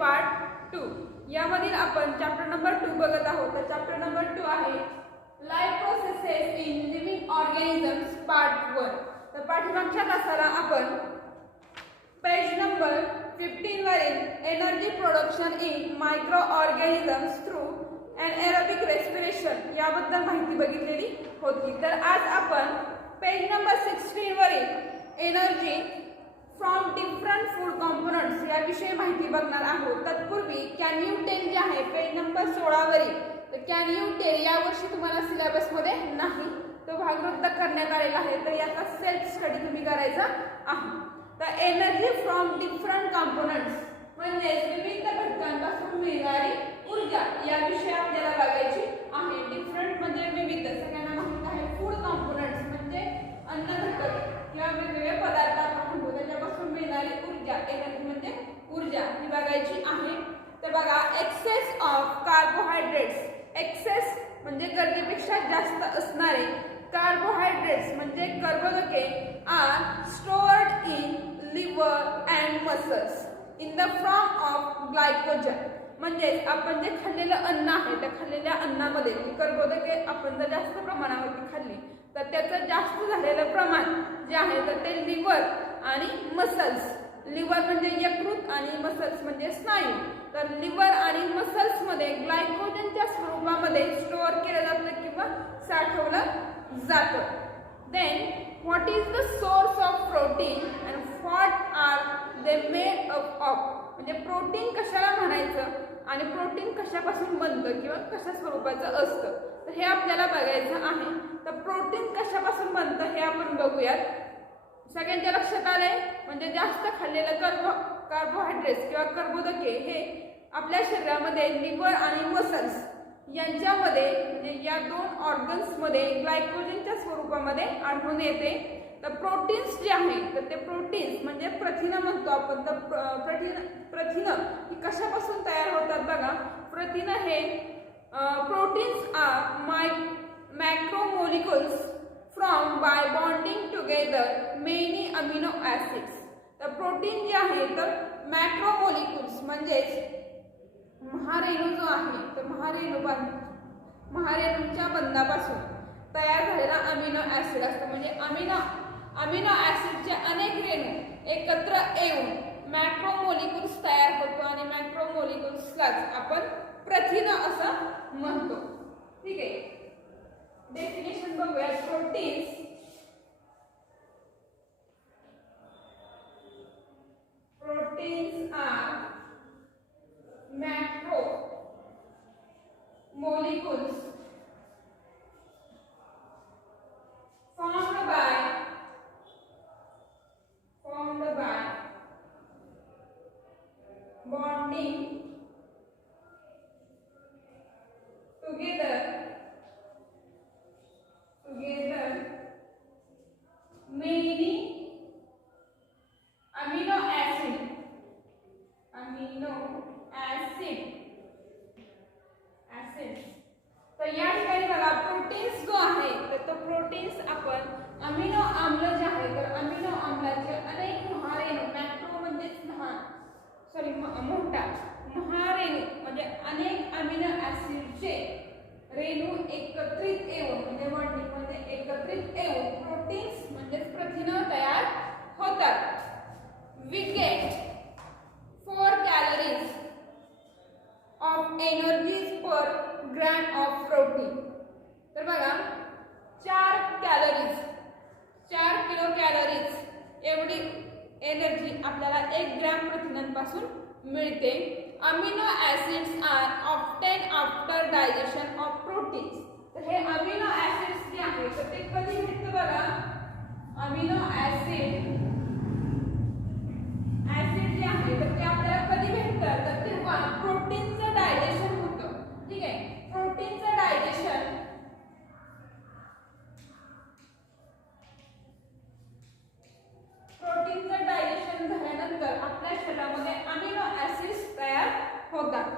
Part 2. यामधील आपण chapter number 2 बघत आहोत. तर चॅप्टर नंबर 2 आहे life processes in living organisms part 1. तर पाठीमागच्या तासाला आपण पेज नंबर 15 वरील energy production in micro organisms through anaerobic respiration याबद्दल माहिती बघितलेली होती. तर आज आपण पेज नंबर 16 वरील energy from different food components याविषयी माहिती बघणार आहोत. तत्पूर्वी कॅन यू टेल जे आहे पेज नंबर 16 वरील, तर कॅन यू टेल यावर्षी तुम्हाला सिलेबसमध्ये नाही, तो भाग रद्द करण्यात आलेला आहे. तर याचा सेल्फ स्टडी तुम्ही करायचा आहे. तर एनर्जी फ्रॉम डिफरंट कॉम्पोनंट्स म्हणजे विविध घटकांपासून मिळणारी ऊर्जा याविषयी आपल्याला बघायची आहे. डिफरंट म्हणजे विविध, सगळ्यांना माहित आहे. फूड कॉम्पोनंट्स म्हणजे अन्न घटक किंवा वेगवेगळे पदार्थ आपण म्हणतो त्याच्यापासून मिळणारी ऊर्जा, एनर्जी म्हणजे ऊर्जा ही बघायची आहे. तर बघा, एक्सेस ऑफ कार्बोहायड्रेट्स, एक्सेस म्हणजे गरजेपेक्षा जास्त असणारे कार्बोहायड्रेट्स म्हणजे कर्बोदके are stored in liver and muscles in the form of glycogen. म्हणजे आपण जे खाल्लेलं अन्न आहे त्या खाल्लेल्या अन्नामध्ये कर्बोदके आपण जर जास्त प्रमाणावरती खाल्ली तर त्याचं जास्त झालेलं प्रमाण जे आहे तर ते लिव्हर आणि मसल्स, लिव्हर म्हणजे यकृत आणि मसल्स म्हणजे स्नायू, तर लिव्हर आणि मसल्स मध्ये ग्लायकोजनच्या स्वरूपामध्ये स्टोअर केलं जातं किंवा साठवलं जातं. Then what is the source of protein and what are they made up of. म्हणजे प्रोटीन कशाला म्हणायचं आणि प्रोटीन कशापासून बनतं किंवा कशा स्वरूपाचं असतं, तर हे आपल्याला बघायचं आहे. तर प्रोटीन कशापासून बनतं हे आपण बघूयात. सगळ्यांच्या लक्षात आलंय, म्हणजे जास्त खाल्लेलं कार्बोहायड्रेट्स किंवा कर्बोदके हे आपल्या शरीरामध्ये लिव्हर आणि मसल्स यांच्यामध्ये म्हणजे या दोन ऑर्गन्समध्ये ग्लायकोजनच्या स्वरूपामध्ये आढळून येते. तर प्रोटीन्स जे आहेत तर ते प्रोटीन्स म्हणजे प्रथिनं म्हणतो आपण. तर प्रथिनं ही कशापासून तयार होतात बघा. प्रथिनं हे proteins are macromolecules from by bonding together many amino acids. तर प्रोटीन जे आहे तर मॅक्रोमोलिक्युल्स म्हणजेच महारेणू जो आहे तर महारेणूच्या बंधापासून तयार झालेला अमिनो ॲसिड असतो. म्हणजे अमिनो ॲसिडचे अनेक रेणू एकत्र येऊन मॅक्रोमोलिक्युल्स तयार होतो आणि मॅक्रोमोलिक्युल्सलाच आपण प्रथिनं असं म्हणतो. ठीक आहे, डेफिनेशन बघूया. Proteins are macro molecules formed by bonding together many amino acid. तर या ठिकाणी बघा, प्रोटीन्स जो आहे तर तो प्रोटीन्स आपण अमिनो आम्ल जे आहे तर अमिनो आम्लाचे अनेक महारेणू, मॅक्रो म्हणजेच मोठा, महारेणू म्हणजे अनेक अमिनो ॲसिडचे रेणू एकत्रित येऊन म्हणजे बॉन्डिंग म्हणजे एकत्रित येऊन प्रोटीन्स म्हणजेच प्रथिनं तयार होतात. We get 4 calories of energy per gram of protein. तर बघा, 4 किलो कॅलरीज एवढी एनर्जी आपल्याला 1 ग्रॅम प्रथिनांपासून मिळते. Amino acids are obtain after digestion of proteins. तर हे अमिनो ॲसिड्स जे आहे तर ते कधी भेटतं बघा. अमिनो ॲसिड जे आहे तर ते आपल्याला कधी भेटतं तर तेव्हा प्रोटीनचं डायजेशन होतं. ठीक आहे, प्रोटीनचं डायजेशन झाल्यानंतर आपल्या शरीरामध्ये अमिनो ॲसिड्स तयार होतात.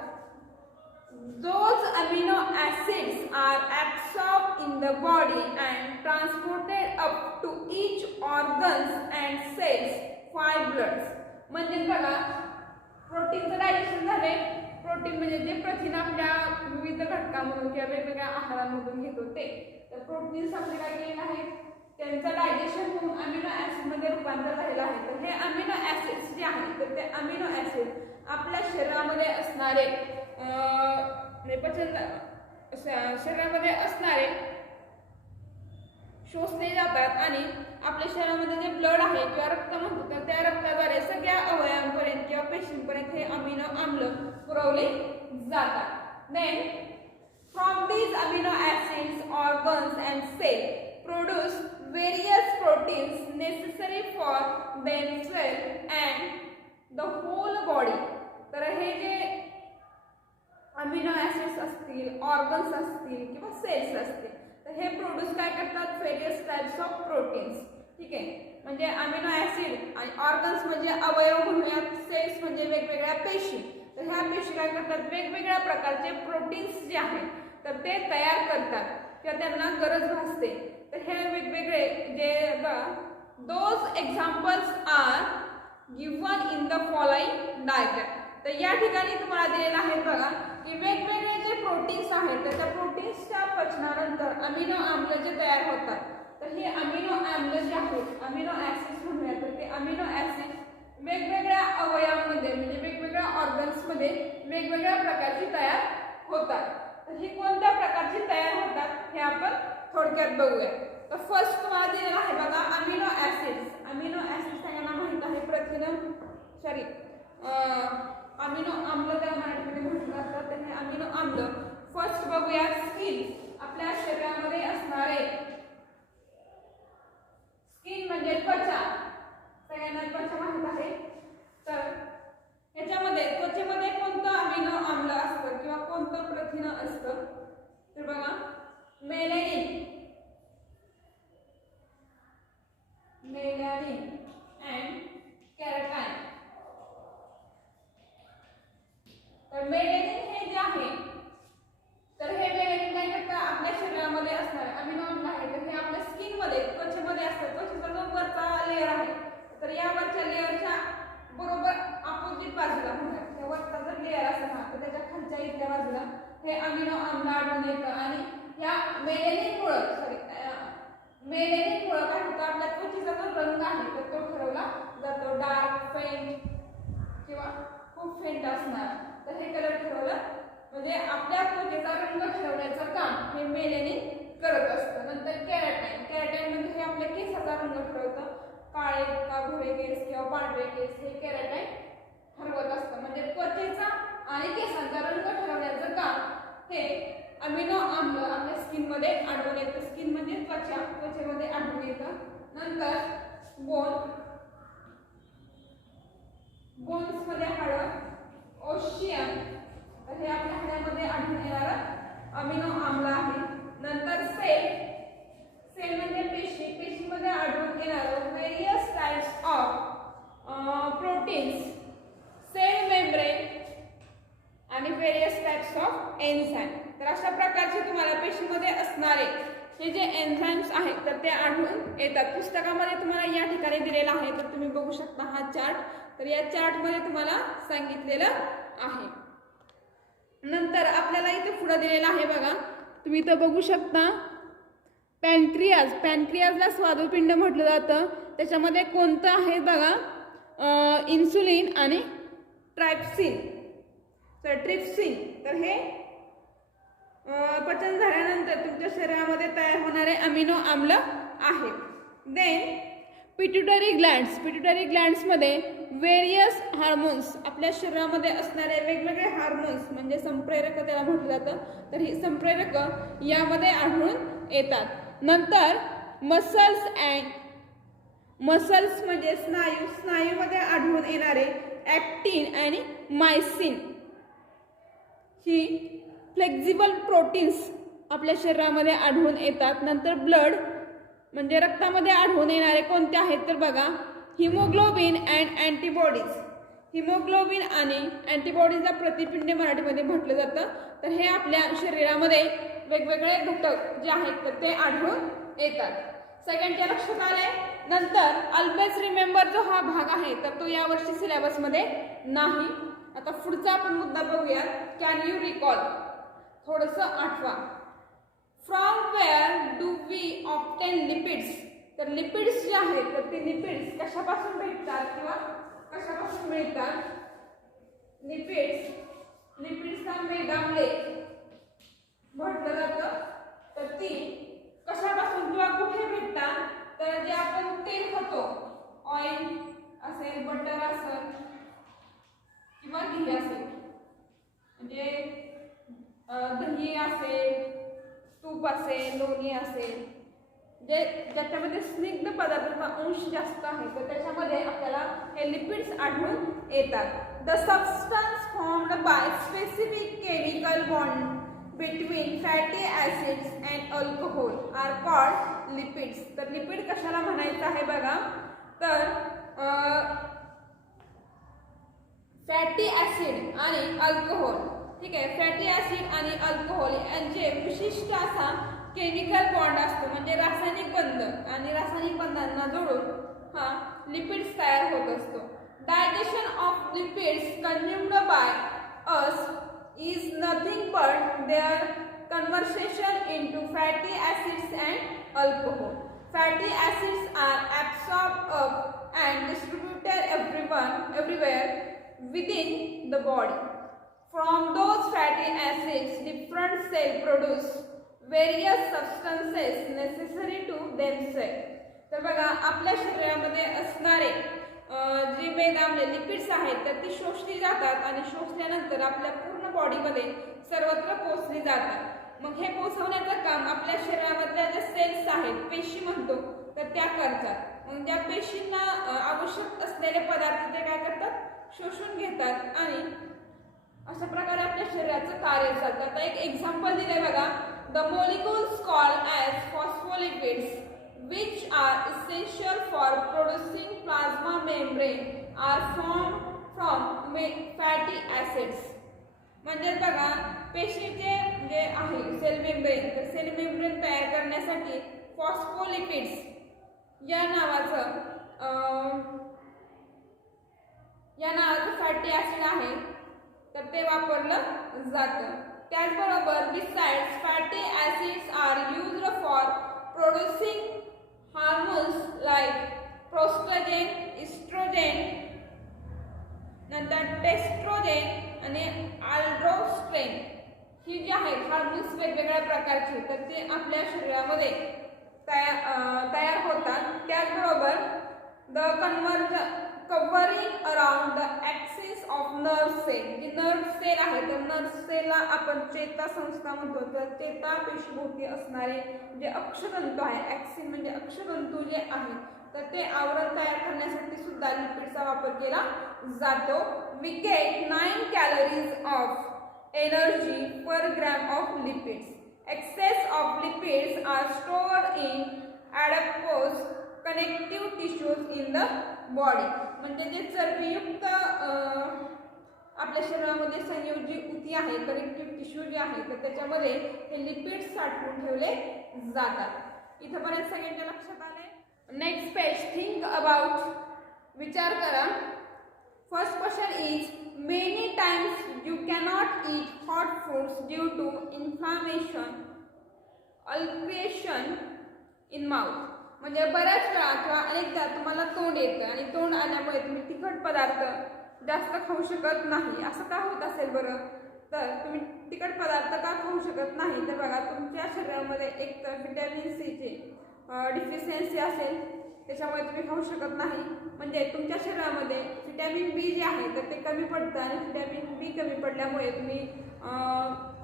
Those amino acids are absorbed in the body and transported up to each organs and cells by blood. म्हणजे बघा, प्रोटीनचं डायजेशन झालं म्हणजे जे प्रथिन आपल्या विविध घटकांमधून किंवा वेगवेगळ्या आहारांमधून घेतो ते. तर प्रोटीन्स आपले काय केलेले आहेत, त्यांचं डायजेशन होऊन अमिनो ॲसिडमध्ये रूपांतर झालेलं आहे. तर हे अमिनो ॲसिड्स जे आहेत तर ते अमिनो ॲसिड आपल्या शरीरामध्ये असणारे शरीरामध्ये असणारे शोषले जातात आणि आपल्या शरीरामध्ये जे ब्लड आहे किंवा रक्त म्हणतो तर त्या रक्ताद्वारे सगळ्या अवयवांपर्यंत किंवा पेशींपर्यंत हे अमिनो आम्ल पुरवले जातात. Then from these amino acids organs and cell produce various proteins necessary for themselves and the whole body. तर हे जे अमिनो ॲसिड्स असतील, ऑर्गन्स असतील किंवा सेल्स असतील तर हे प्रोड्यूस काय करतात, व्हेरियस टाइप्स ऑफ प्रोटीन्स. ठीक आहे, म्हणजे अमिनो ॲसिड आणि ऑर्गन्स म्हणजे अवयव म्हणूयात, सेल्स म्हणजे वेगवेगळ्या पेशी. तर ह्या पेशी काय करतात, वेगवेगळ्या प्रकारचे प्रोटीन्स जे आहेत तर ते तयार करतात किंवा त्यांना गरज भासते. तर हे वेगवेगळे जे those examples are given in the following diagram. तर या ठिकाणी तुम्हाला दिलेलं आहे बघा की वेगवेगळे जे प्रोटीन्स आहेत तर त्या प्रोटीन्सच्या पचनानंतर अमिनो आम्ल जे तयार होतात तर हे अमिनो आम्ल जे आहेत, अमिनो ॲसिड्स म्हणूया, तर ते अमिनो ॲसिड्स वेगवेगळ्या अवयवांमध्ये म्हणजे वेगवेगळ्या ऑर्गन्समध्ये वेगवेगळ्या प्रकारची तयार होतात. तर ही कोणत्या प्रकारची तयार होतात हे आपण थोडक्यात बघूया. तर फर्स्ट तुम्हाला दिलेलं आहे बघा अमिनो ॲसिड्स. अमिनो ॲसिड्स सगळ्यांना माहित आहे प्रथिन अमिनो आम्ल त्या मराठीमध्ये म्हटलं जातं. तर हे अमिनो आम्ल फर्स्ट बघूया स्किन. आपल्या शरीरामध्ये असणारे स्किन म्हणजे त्वचा, सगळ्यांना त्वचा माहित आहे. तर याच्यामध्ये त्वचेमध्ये कोणतं अमिनो आम्ल असतं किंवा कोणतं प्रथिन असतं तर बघा मेलॅनिन, मेलॅनिन अँड केराटिन. तर मेलॅनिन हे जे आहे तर हे मेलॅनिन काय करतं, आपल्या शरीरामध्ये असणारे अमिनो आम्ल आहे तर हे आपल्या स्किनमध्ये त्वचेमध्ये असतं. त्वचेचा जो वरचा लेअर आहे तर या वरच्या लेअरच्या बरोबर अपोजिट बाजूला म्हणजे वरचा जर लेअर असेल ना तर त्याच्या खालच्या इथल्या बाजूला हे अमिनो आम्ल आढळून येतं. आणि या मेलॅनिनमुळे काय होतं, आपल्या त्वचेचा जो रंग आहे तर तो ठरवला जातो. डार्क, फेंट किंवा खूप फेंट असणार तर हे कलर ठरवलं म्हणजे आपल्या त्वचेचा रंग ठरवण्याचं काम हे मेलॅनिन करत असतं. नंतर केराटिन, केराटिन म्हणजे हे आपल्या केसाचा रंग ठरवतं. काळे का भुरे केस किंवा पांढरे केस हे केराटिन ठरवत असतं. म्हणजे त्वचेचा आणि केसांचा रंग ठरवण्याचं काम हे अमिनो आम्ल आपल्या स्किनमध्ये आढळून येतं. स्किन म्हणजे त्वचा, त्वचेमध्ये आढळून येतं. नंतर बोन्स मध्ये हाडं, ओशियन तर हे आपल्या हाडामध्ये आढळून येणारं अमिनो आम्ल आहे. नंतर सेल म्हणजे पेशी, पेशीमध्ये आढळून येणारं various types of proteins, cell membrane आणि व्हेरियस टाइप्स ऑफ एन्झाईम. तर अशा प्रकारचे तुम्हाला पेशीमध्ये असणारे हे जे एन्झाईम्स आहेत तर ते आढळून येतात. पुस्तकामध्ये तुम्हाला या ठिकाणी दिलेलं आहे तर तुम्ही बघू शकता हा चार्ट. तर या चार्टमध्ये तुम्हाला सांगितलेलं आहे. नंतर आपल्याला इथे पुढे दिलेलं आहे बघा, तुम्ही इथं बघू शकता पॅनक्रियाज. पॅनक्रियाजला स्वादुपिंड म्हटलं जातं. त्याच्यामध्ये कोणतं आहे बघा, इन्सुलिन आणि ट्रायप्सिन. तर हे पचन झाल्यानंतर तुमच्या शरीरामध्ये तयार होणारे अमिनो आम्ल आहेत. Then pituitary glands. पिट्युटरी ग्लँड्समध्ये व्हेरियस हार्मोन्स, आपल्या शरीरामध्ये असणारे वेगवेगळे हार्मोन्स म्हणजे संप्रेरक त्याला म्हटलं जातं. तर ही संप्रेरक यामध्ये आढळून येतात. नंतर मसल्स म्हणजे स्नायू, स्नायूमध्ये आढळून येणारे ॲक्टिन आणि मायसिन ही फ्लेक्झिबल प्रोटीन्स आपल्या शरीरामध्ये आढळून येतात. नंतर ब्लड म्हणजे रक्तामध्ये आढळून येणारे कोणते आहेत तर बघा हिमोग्लोबिन अँड अँटीबॉडीज. हिमोग्लोबिन आणि अँटीबॉडीजला प्रतिपिंड मराठीमध्ये म्हटलं जातं. तर हे आपल्या शरीरामध्ये वेगवेगळे घटक जे आहेत तर ते आढळून येतात. सगळ्यांच्या लक्षात आले. नंतर अल्वेज रिमेंबर जो हा भाग आहे तर तो यावर्षी सिलेबसमध्ये नाही. आता पुढचा आपण मुद्दा बघूया. कॅन यू रिकॉल, थोडंसं आठवा. From where do we obtain lipids. तर लिपिड्स जे आहेत तर ते लिपिड्स कशापासून भेटतात किंवा कशापासून मिळतात. लिपिड्सला मेगामले म्हटलं जातं. तर ती कशापासून किंवा कुठे भेटतात. तर जे आपण तेल खातो, ऑइल असेल, बटर असेल किंवा घी असेल, म्हणजे दही असेल, तूप असेल, लोणी असेल, जे ज्याच्यामध्ये स्निग्ध पदार्थाचा अंश जास्त आहे तर त्याच्यामध्ये आपल्याला हे लिपिड्स आढळून येतात. The substance formed by specific chemical bond between fatty acids and alcohol are called lipids. तर लिपिड कशाला म्हणायचं आहे बघा. तर फॅटी ॲसिड आणि अल्कोहोल, ठीक आहे, फॅटी ॲसिड आणि अल्कोहोल यांचे विशिष्ट असा केमिकल बॉन्ड असतो, म्हणजे रासायनिक बंध, आणि रासायनिक बंधांना जोडून हा लिपिड्स तयार होत असतो. Digestion of lipids consumed by us is nothing but their conversion into fatty acids and alcohol. Fatty acids are absorbed up and distributed everywhere within the body. From those fatty acids, different cells produce various substances necessary to themselves. तर बघा, आपल्या शरीरामध्ये असणारे जे मेदामले lipids आहेत तर ती शोषली जातात आणि शोषल्यानंतर आपल्या पूर्ण बॉडीमध्ये सर्वत्र पोहोचली जातात. मग हे पोहोचवण्याचं काम आपल्या शरीरामधल्या ज्या सेल्स आहेत, पेशी म्हणतो, तर त्या करतात. मग त्या पेशींना आवश्यक असलेले पदार्थ ते काय करतात, शोषून घेतात आणि अशा प्रकारे आपल्या शरीराचं कार्य चालतं. आता एक एक्झाम्पल दिलंय बघा. The molecules called as phospholipids which are essential for producing plasma membrane are formed from fatty acids. म्हणजे बघा, पेशीचे जे आहे सेल मेम्ब्रेन, तर सेल मेम्ब्रेन तयार करण्यासाठी फॉस्फोलिपिड्स या नावाचं फॅटी ॲसिड आहे तर ते वापरलं जातं. त्याचबरोबर besides fatty acids are used for producing hormones like progesterone, estrogen, नंतर टेस्ट्रोजेन आणि अल्ड्रोस्ट्रेन. ही जी आहेत हार्मोन्स वेगवेगळ्या प्रकारचे तर ते आपल्या शरीरामध्ये तयार होतात. त्याचबरोबर the covering around the axis of nerve cell. जी नर्व सेल आहे तर नर्व सेलला आपण चेता संस्था म्हणतो. तर चेता पेशीभोवती असणारे जे अक्षतंतू आहे, ॲक्सिन म्हणजे अक्षतंतू जे आहे, तर ते आवरण तयार करण्यासाठी सुद्धा लिपिडचा वापर केला जातो. We get 9 calories of energy per gram of lipids. Excess of lipids are stored in adipose connective tissues in the body. म्हणजे जे चरबीयुक्त आपल्या शरीरामध्ये संयोजी ऊती आहे, कनेक्टिव्ह टिश्यू जे आहे, तर त्याच्यामध्ये हे लिपिड्स साठवून ठेवले जातात. इथंपर्यंत सगळ्यांच्या लक्षात आले. नेक्स्ट पेज, थिंक अबाउट, विचार करा. First question is many times you cannot eat hot foods due to inflammation, ulceration in mouth. म्हणजे बऱ्याच वेळा किंवा अनेकदा तुम्हाला तोंड येतं आणि तोंड आल्यामुळे तुम्ही तिखट पदार्थ जास्त खाऊ शकत नाही. असं का होत असेल बरं? तर तुम्ही तिखट पदार्थ का खाऊ शकत नाही? तर बघा, तुमच्या शरीरामध्ये एक तर व्हिटॅमिन सीची डिफिशियन्सी असेल, त्याच्यामुळे तुम्ही खाऊ शकत नाही. म्हणजे तुमच्या शरीरामध्ये व्हिटॅमिन बी जे आहे तर ते कमी पडतं आणि व्हिटॅमिन बी कमी पडल्यामुळे तुम्ही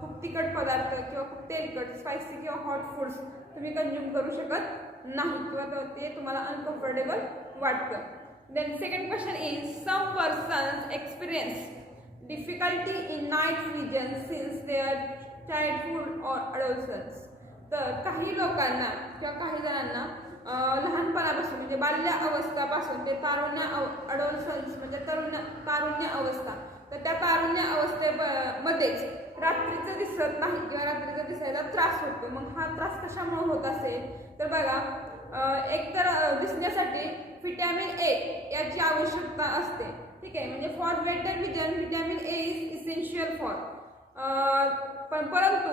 खूप तिखट पदार्थ किंवा खूप तेलकट, स्पायसी किंवा हॉट फूड्स तुम्ही कंझ्युम करू शकत नाही किंवा ते तुम्हाला अनकम्फर्टेबल वाटतं. Then second question is some persons experience difficulty in night vision since their childhood or adolescence. तर काही लोकांना किंवा काही जणांना लहानपणापासून म्हणजे बाल्य अवस्थापासून ते अडोलसन्स म्हणजे तारुण्य अवस्था, तर त्या तारुण्य अवस्थेमध्येच रात्रीचं दिसत नाही किंवा रात्रीचं दिसायला त्रास होतो. मग हा त्रास कशामुळे होत असेल? तर बघा, एकतर दिसण्यासाठी व्हिटॅमिन ए याची आवश्यकता असते. ठीक आहे. म्हणजे for better vision vitamin A is essential for, परंतु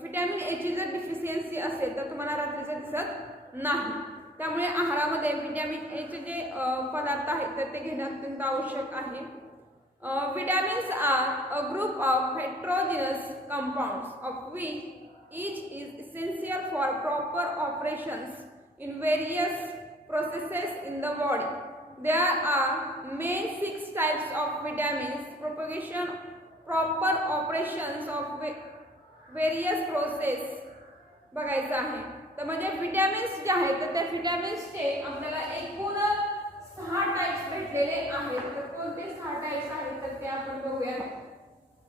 व्हिटॅमिन एची जर डिफिशियन्सी असेल तर तुम्हाला रात्रीचं दिसत नाही. त्यामुळे आहारामध्ये व्हिटॅमिन एचे जे पदार्थ आहेत तर ते घेणं अत्यंत आवश्यक आहे. Vitamins are a group of heterogeneous compounds of which each is essential for proper operations in various processes in the body. There are main 6 types of vitamins. Propagation, proper operations of various process बघायचं आहे. तर म्हणजे vitamins जे आहेत तर त्या विटॅमिन्सचे आपल्याला एकूण 6 टाइप्स भेटलेले आहेत. तर कोणते 6 टाइप्स आहेत तर ते आपण बघूया.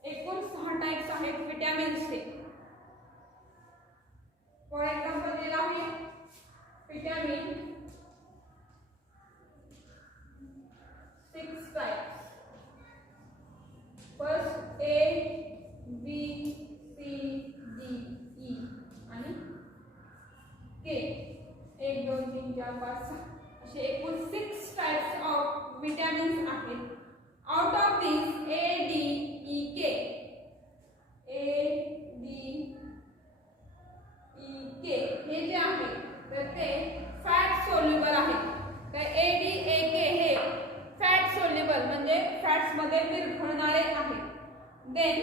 एकूण 6 टाइप्स आहेत विटॅमिन्सचे. फॉर एक्झाम्पल दिला आहे vitamin 6 types. First A B C D E आणि के. 1 2 3 4 5 6 असे एकूण 6 टाइप्स ऑफ विटॅमिन्स आहेत. Out of this A D E K, A D E K हे जे आहे तर ते फॅट सोल्युबल आहे. तर ए डी ए के हे फॅट सोल्युबल म्हणजे फॅट्स मध्ये विरघळणारे आहे. देन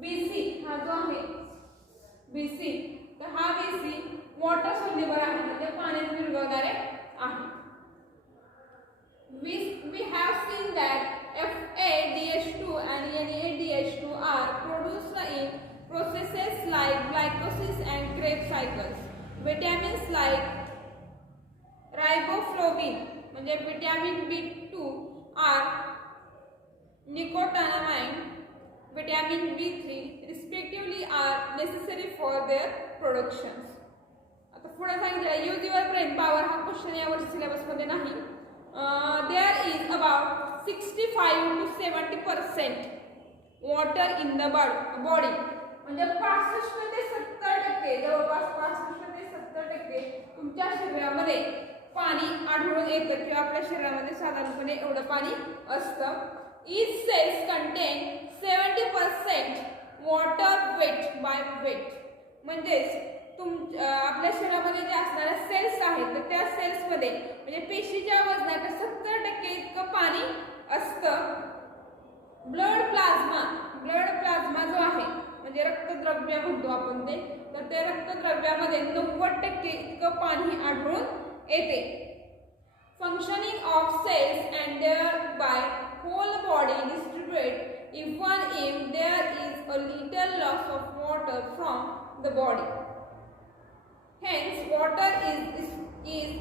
बी सी हा जो आहे बी सी, तर हा बी सी वॉटर सोल्युबल आहे म्हणजे पाण्यात विरघळणारे आहे. We have seen that FADH2 and NADH2 are produced in processes like glycolysis and Krebs cycles. Vitamins like riboflavin म्हणजे vitamin B2 are nicotinamide, vitamin B3 respectively are necessary for their productions. आता पुढे सांगितलं use your brain power. हा question यावर syllabus मध्ये नाही. There is about 65 to 70% water in the body. म्हणजे 65 ते 70% जवळपास 65 ते 70% तुमच्या शरीरामध्ये पाणी आढळून येतं किंवा आपल्या शरीरामध्ये साधारणपणे एवढं पाणी असतं. Each cells contain 70% water weight by weight. म्हणजेच आपल्या शरीरामध्ये जे असणारे सेल्स आहेत तर त्या सेल्समध्ये म्हणजे पेशीच्या वजनाच्या 70% इतकं पाणी असतं. ब्लड प्लाझ्मा जो आहे म्हणजे रक्तद्रव्य म्हणतो आपण ते, तर त्या रक्तद्रव्यामध्ये 90% इतकं पाणी आढळून येते. Functioning of cells and thereby whole body distribute even if there is a little loss of water from the body. Hence, water is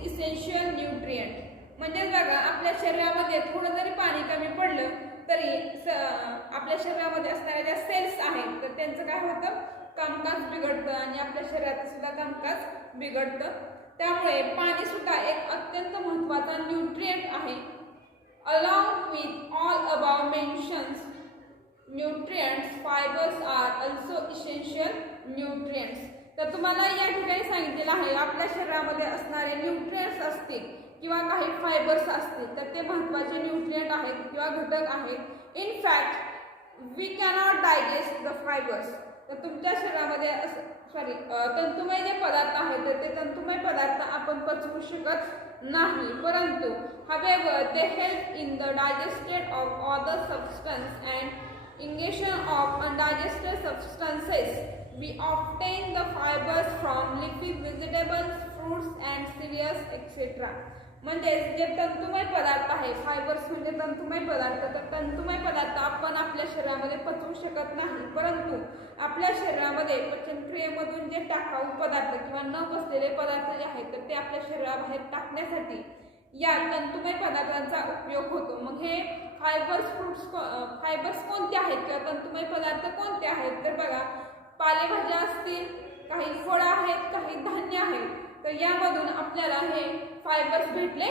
essential nutrient. म्हणजे बघा आपल्या शरीरामध्ये थोडं जरी पाणी कमी पडलं तरी आपल्या शरीरामध्ये असणाऱ्या ज्या सेल्स आहेत तर त्यांचं काय होतं कामकाज बिघडतं आणि आपल्या शरीराचं सुद्धा कामकाज बिघडतं. त्यामुळे पाणी सुद्धा एक अत्यंत महत्त्वाचा न्यूट्रिएंट आहे. Along with all above mentioned nutrients, fibers are also essential nutrients. तर तुम्हाला या ठिकाणी सांगितलेलं आहे आपल्या शरीरामध्ये असणारे न्यूट्रिएंट्स असतील किंवा काही फायबर्स असतील तर ते महत्त्वाचे न्यूट्रिएंट आहेत किंवा घटक आहेत. In fact we cannot digest the fibres. तर तुमच्या शरीरामध्ये तंतुमय जे पदार्थ आहेत तर ते तंतुमय पदार्थ आपण पचवू शकत नाही, परंतु however they help in the digestion of other substance and ingestion of undigested substances. We obtain the fibers from leafy vegetables, fruits and cereals etc. म्हणजे जे तंतुमय पदार्थ आहे फायबर्स म्हणजे तंतुमय पदार्थ, तर तंतुमय पदार्थ आपण आपल्या शरीरामध्ये पचवू शकत नाही, परंतु आपल्या शरीरामध्ये पचनक्रियेमधून जे टाकाऊ पदार्थ किंवा न बसलेले पदार्थ जे आहेत तर ते आपल्या शरीराबाहेर टाकण्यासाठी या तंतुमय पदार्थांचा उपयोग होतो. मग हे फायबर्स कोणते आहेत किंवा तंतुमय पदार्थ कोणते आहेत तर बघा पालेभाज्या असतील, काही फळं आहेत, काही धान्य आहेत, तर यामधून आपल्याला हे फायबर्स भेटले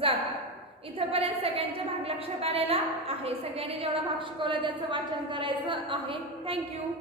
जातात. इथपर्यंत सगळ्यांचा भाग लक्षात आलेला आहे. सगळ्यांनी जेवढा भाग शिकवला त्याचं वाचन करायचं आहे. थँक्यू.